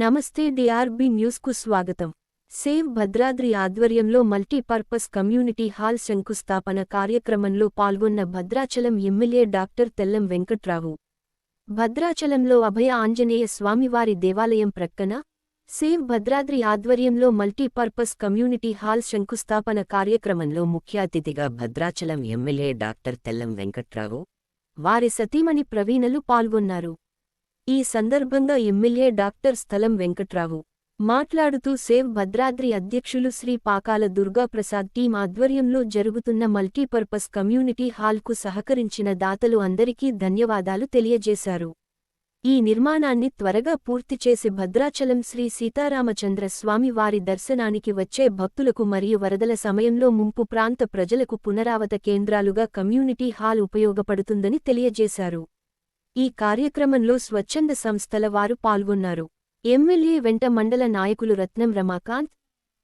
నమస్తే డిఆర్బి న్యూస్కు స్వాగతం. సేవ్ భద్రాద్రి ఆధ్వర్యంలో మల్టీపర్పస్ కమ్యూనిటీ హాల్ శంకుస్థాపన కార్యక్రమంలో పాల్గొన్న భద్రాచలం ఎమ్మెల్యే డాక్టర్ తెల్లం వెంకట్రావు. భద్రాచలంలో అభయ ఆంజనేయ స్వామివారి దేవాలయం ప్రక్కన సేవ్ భద్రాద్రి ఆధ్వర్యంలో మల్టీపర్పస్ కమ్యూనిటీ హాల్ శంకుస్థాపన కార్యక్రమంలో ముఖ్య అతిథిగా భద్రాచలం ఎమ్మెల్యే డాక్టర్ తెల్లం వెంకట్రావు వారి సతీమణి ప్రవీణలు పాల్గొన్నారు. ఈ సందర్భంగా ఎమ్మెల్యే డాక్టర్ స్థలం వెంకట్రావు మాట్లాడుతూ సేవ్ భద్రాద్రి అధ్యక్షులు శ్రీ పాకాల దుర్గాప్రసాద్ టీం ఆధ్వర్యంలో జరుగుతున్న మల్టీపర్పస్ కమ్యూనిటీ హాల్కు సహకరించిన దాతలు అందరికీ ధన్యవాదాలు తెలియజేశారు. ఈ నిర్మాణాన్ని త్వరగా పూర్తి చేసి భద్రాచలం శ్రీ సీతారామచంద్ర స్వామి వారి దర్శనానికి వచ్చే భక్తులకు మరియు వరదల సమయంలో ముంపు ప్రాంత ప్రజలకు పునరావత కేంద్రాలుగా కమ్యూనిటీ హాల్ ఉపయోగపడుతుందని తెలియజేశారు. ఈ కార్యక్రమంలో స్వచ్ఛంద సంస్థల వారు పాల్గొన్నారు. ఎమ్మెల్యే వెంట మండల నాయకులు రత్నం రమాకాంత్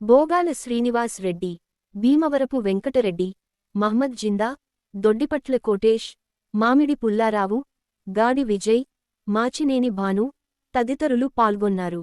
బోగాల శ్రీనివాస్ రెడ్డి భీమవరపు వెంకటరెడ్డి మహ్మద్ జిందా దొడ్డిపట్ల కోటేష్ మామిడి పుల్లారావు గాడి విజయ్ మాచినేని భాను తదితరులు పాల్గొన్నారు.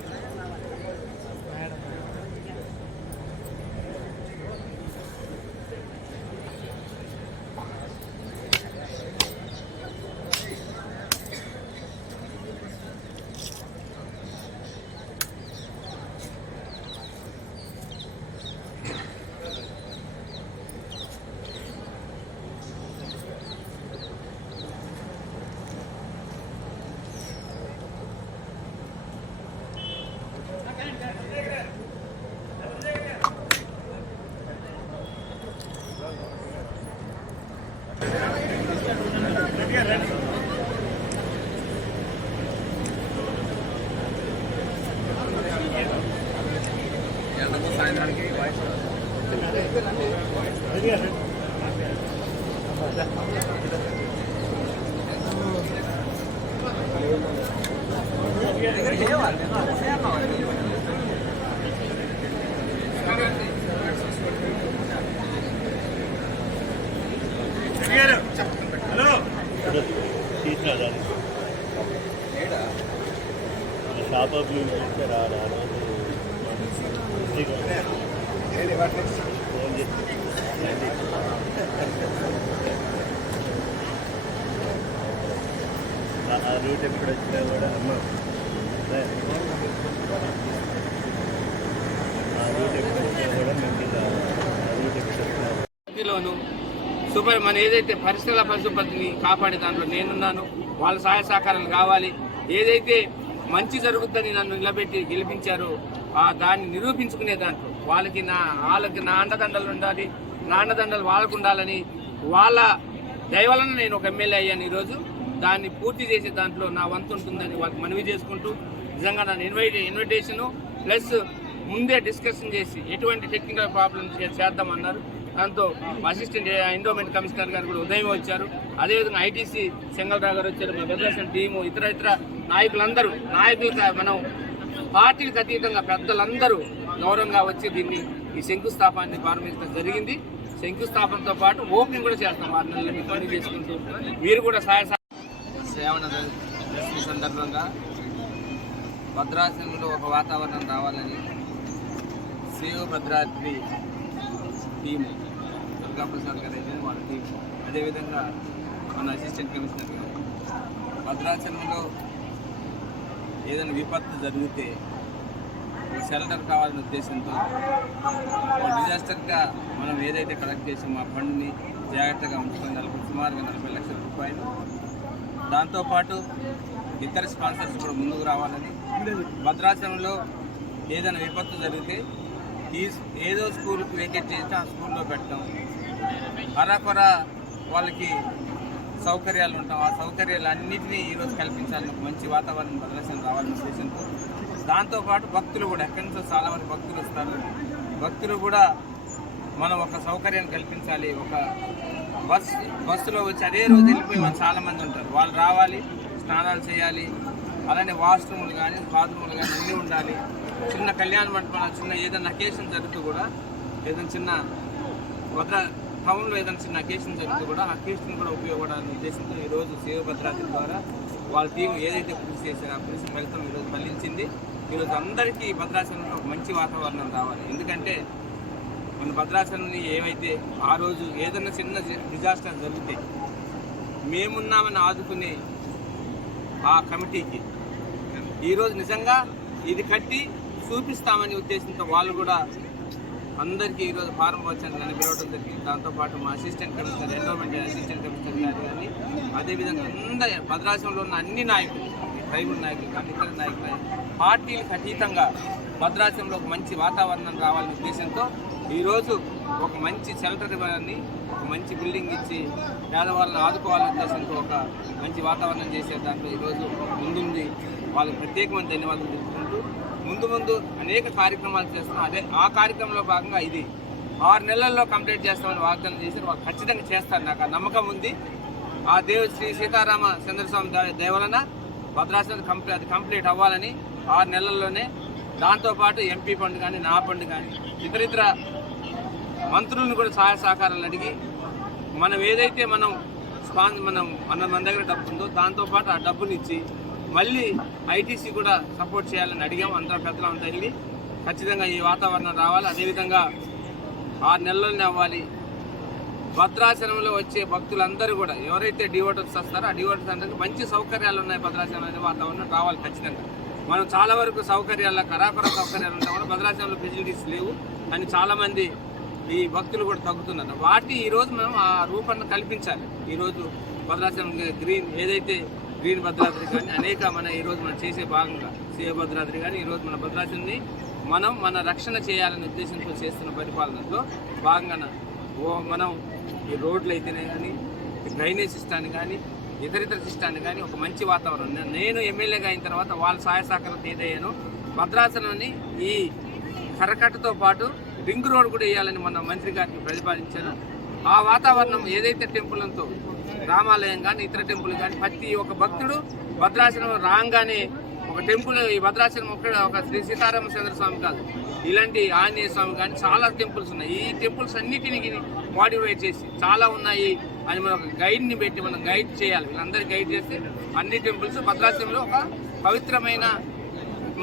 తీసిన దాన్ని షాప్ అప్ చూస్తే ఆ రూట్ ఎప్పుడు వచ్చినా కూడా అమ్మ ఆ రూట్ ఎప్పుడు వచ్చినా కూడా మేము ఆ రూట్ ఎప్పుడు వచ్చినా సూపర్ మన ఏదైతే పరిస్థితుల పరిశుభ్రతని కాపాడే దాంట్లో నేనున్నాను వాళ్ళ సహాయ సహకారాలు కావాలి. ఏదైతే మంచి జరుగుతుందని నన్ను నిలబెట్టి గెలిపించారో దాన్ని నిరూపించుకునే దాంట్లో వాళ్ళకి నా వాళ్ళకి నా అండదండలు ఉండాలి నా అండదండలు వాళ్ళకు ఉండాలని వాళ్ళ దయవలన నేను ఒక ఎమ్మెల్యే అయ్యాను ఈరోజు దాన్ని పూర్తి చేసే దాంట్లో నా వంతు ఉంటుందని వాళ్ళకి మనవి చేసుకుంటూ నిజంగా నన్ను ఇన్వైట్ ఇన్విటేషను ప్లస్ ముందే డిస్కషన్ చేసి ఎటువంటి టెక్నికల్ ప్రాబ్లమ్స్ చేద్దామన్నారు దాంతో అసిస్టెంట్ ఎండోమెంట్ కమిషనర్ గారు కూడా ఉదయం వచ్చారు అదేవిధంగా ఐటీసీ చెంగల్రావు గారు వచ్చారు మా ఫెడరేషన్ టీము ఇతర ఇతర నాయకులందరూ నాయకులు మనం పార్టీలకు అతీతంగా పెద్దలందరూ గౌరవంగా వచ్చి దీన్ని ఈ శంకుస్థాపనని ప్రారంభించడం జరిగింది. శంకుస్థాపనతో పాటు ఓపెనింగ్ కూడా చేస్తాం. ఆరు నెలలు మీకు పని చేసుకుంటూ మీరు కూడా సహాయ సహ- శ్రావణ సందర్భంగా భద్రాచలంలో ఒక వాతావరణం రావాలని సేవ భద్రాద్రి దుర్గా దుర్గాప్రసాద్ గారు అయితే వాళ్ళ టీం అదేవిధంగా మన అసిస్టెంట్ కమిషనర్ గారు. భద్రాచలంలో ఏదైనా విపత్తు జరిగితే షెల్టర్ కావాలనే ఉద్దేశంతో డిజాస్టర్గా మనం ఏదైతే కలెక్ట్ చేసామో ఆ ఫండ్ని జాగ్రత్తగా ఉంచుకొని నలభై సుమారుగా నలభై లక్షల రూపాయలు. దాంతోపాటు ఇతర స్పాన్సర్స్ కూడా ముందుకు రావాలని. భద్రాచలంలో ఏదైనా విపత్తు జరిగితే ఈ ఏదో స్కూల్కి వేకెట్ చేస్తే ఆ స్కూల్లో పెట్టడం. అరాకొర వాళ్ళకి సౌకర్యాలు ఉంటాం. ఆ సౌకర్యాలు అన్నింటినీ ఈరోజు కల్పించాలని మంచి వాతావరణం ప్రదర్శన రావాలని ఉద్దేశంతో దాంతోపాటు భక్తులు కూడా ఎక్కడి నుంచో చాలా మంది భక్తులు వస్తారు. భక్తులు కూడా మనం ఒక సౌకర్యాన్ని కల్పించాలి. ఒక బస్ బస్సులో వచ్చి అదే రోజు వెళ్ళిపోయి వాళ్ళు చాలామంది ఉంటారు. వాళ్ళు రావాలి స్నానాలు చేయాలి. అలానే వాష్రూములు కానీ బాత్రూములు కానీ అన్నీ ఉండాలి. చిన్న కళ్యాణ మండపం చిన్న ఏదైనా అకేషన్ జరుగుతూ కూడా ఏదైనా చిన్న భద్ర టౌన్లో ఏదైనా చిన్న అకేషన్ జరిగితే కూడా ఆ అకేషన్ కూడా ఉపయోగపడాలనే ఉద్దేశంతో ఈరోజు శివభద్రాద్రి ద్వారా వాళ్ళ టీం ఏదైతే కృషి చేశారో ఆ కృషి ఫలితం ఈరోజు మళ్ళించింది ఈరోజు అందరికీ భద్రాచలంలో ఒక మంచి వాతావరణం రావాలి. ఎందుకంటే మన భద్రాచలంని ఏవైతే ఆ రోజు ఏదైనా చిన్న డిజాస్టర్ జరిగితే మేమున్నామని ఆదుకునే ఆ కమిటీకి ఈరోజు నిజంగా ఇది కట్టి చూపిస్తామనే ఉద్దేశంతో వాళ్ళు కూడా అందరికీ ఈరోజు ఫారం వచ్చాను నన్ను పిలవడం జరిగింది. దాంతోపాటు మా assistant commissioner endowment assistant commissioner గారు కానీ అదేవిధంగా అందరి భద్రాచలంలో ఉన్న అన్ని నాయకులు ట్రైబల్ నాయకులు కానీ ఇతర నాయకులు పార్టీలకు అతీతంగా భద్రాచలంలో ఒక మంచి వాతావరణం రావాలనే ఉద్దేశంతో ఈరోజు ఒక మంచి షెల్టర్ ఇవ్వాలని ఒక మంచి బిల్డింగ్ ఇచ్చి పేదవాళ్ళని ఆదుకోవాలనే ఉద్దేశంతో ఒక మంచి వాతావరణం చేసే దాంట్లో ఈరోజు ముందుంది. వాళ్ళకి ప్రత్యేకమైన ధన్యవాదాలు తెలుపుకుంటూ ముందు ముందు అనేక కార్యక్రమాలు చేస్తున్నాం అదే ఆ కార్యక్రమంలో భాగంగా ఇది ఆరు నెలల్లో కంప్లీట్ చేస్తామని వాగ్దానం చేశారు. వాళ్ళు ఖచ్చితంగా చేస్తారు. నాకు ఆ నమ్మకం ఉంది. ఆ దేవు శ్రీ సీతారామ చంద్రస్వామి దేవలన భద్రాచలం కంప్లీట్ అది కంప్లీట్ అవ్వాలని ఆరు నెలల్లోనే దాంతోపాటు ఎంపీ ఫండ్ కానీ నా ఫండ్ కానీ ఇతర ఇతర మంత్రులను కూడా సహాయ సహకారాలు అడిగి మనం ఏదైతే మనం స్పాన్ మనం మన మన దగ్గర డబ్బు ఉందో దాంతోపాటు ఆ డబ్బునిచ్చి మళ్ళీ ఐటీసీ కూడా సపోర్ట్ చేయాలని అడిగాం. అందరూ పెద్దలు అంతా వెళ్ళి ఖచ్చితంగా ఈ వాతావరణం రావాలి. అదేవిధంగా ఆరు నెలల్లోనే అవ్వాలి. భద్రాచలంలో వచ్చే భక్తులందరూ కూడా ఎవరైతే డివోటర్స్ వస్తారో ఆ డివోటర్స్ అందరికీ మంచి సౌకర్యాలు ఉన్నాయి భద్రాచలం వాతావరణం రావాలి ఖచ్చితంగా. మనం చాలా వరకు సౌకర్యాల కరాకర సౌకర్యాలు ఉంటాయి కూడా భద్రాచలంలో ఫెసిలిటీస్ లేవు. కానీ చాలామంది ఈ భక్తులు కూడా తగ్గుతున్నారు. వాటి ఈరోజు మనం ఆ రూపాన్ని కల్పించాలి. ఈరోజు భద్రాచలం గ్రీన్ ఏదైతే గ్రీన్ భద్రాద్రి కానీ అనేక మన ఈరోజు మనం చేసే భాగంగా సీఏ భద్రాద్రి కానీ ఈరోజు మన భద్రాద్రిని మనం మన రక్షణ చేయాలనే ఉద్దేశంతో చేస్తున్న పరిపాలనలో భాగంగా ఓ మనం ఈ రోడ్లు అయితేనే కానీ డ్రైనేజ్ సిస్టాన్ని కానీ ఇతర ఇతర సిస్టాన్ని కానీ ఒక మంచి వాతావరణం. నేను ఎమ్మెల్యేగా అయిన తర్వాత వాళ్ళ సహాయ సహకారం ఏదయ్యాను భద్రాచలాన్ని ఈ కరకట్టతో పాటు రింగ్ రోడ్ కూడా వేయాలని మన మంత్రి గారికి ప్రతిపాదించాను. ఆ వాతావరణం ఏదైతే టెంపుల్తో రామాలయం కానీ ఇతర టెంపుల్ కానీ ప్రతి ఒక్క భక్తుడు భద్రాచలం రాగానే ఒక టెంపుల్ ఈ భద్రాచలం ఒక్కడ ఒక శ్రీ సీతారామచంద్ర స్వామి కాదు. ఇలాంటి ఆంజనేయ స్వామి కానీ చాలా టెంపుల్స్ ఉన్నాయి. ఈ టెంపుల్స్ అన్నిటిని మోడిఫై చేసి చాలా ఉన్నాయి అని మనం ఒక గైడ్ని పెట్టి మనం గైడ్ చేయాలి. వీళ్ళందరూ గైడ్ చేస్తే అన్ని టెంపుల్స్ భద్రాచలంలో ఒక పవిత్రమైన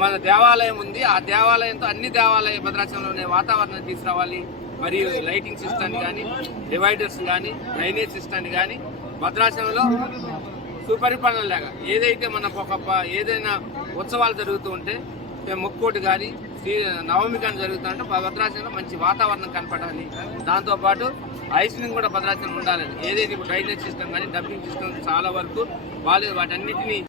మన దేవాలయం ఉంది. ఆ దేవాలయంతో అన్ని దేవాలయ భద్రాచలంలోనే వాతావరణం తీసుకురావాలి. మరియు లైటింగ్ సిస్టాన్ని కానీ డివైడర్స్ కానీ డ్రైనేజ్ సిస్టాన్ని కానీ భద్రాచలంలో సుపరిపాలన లేక ఏదైతే మనకు ఒక ఏదైనా ఉత్సవాలు జరుగుతూ ఉంటే ముక్కోటి కానీ శ్రీ నవమి కానీ జరుగుతుంటే భద్రాచలంలో మంచి వాతావరణం కనపడాలి. దాంతోపాటు ఐస్లింగ్ కూడా భద్రాచలం ఉండాలని ఏదైతే ఇప్పుడు డ్రైనేజ్ సిస్టమ్ కానీ డబ్బింగ్ సిస్టమ్ చాలా వరకు వాళ్ళు వాటన్నిటిని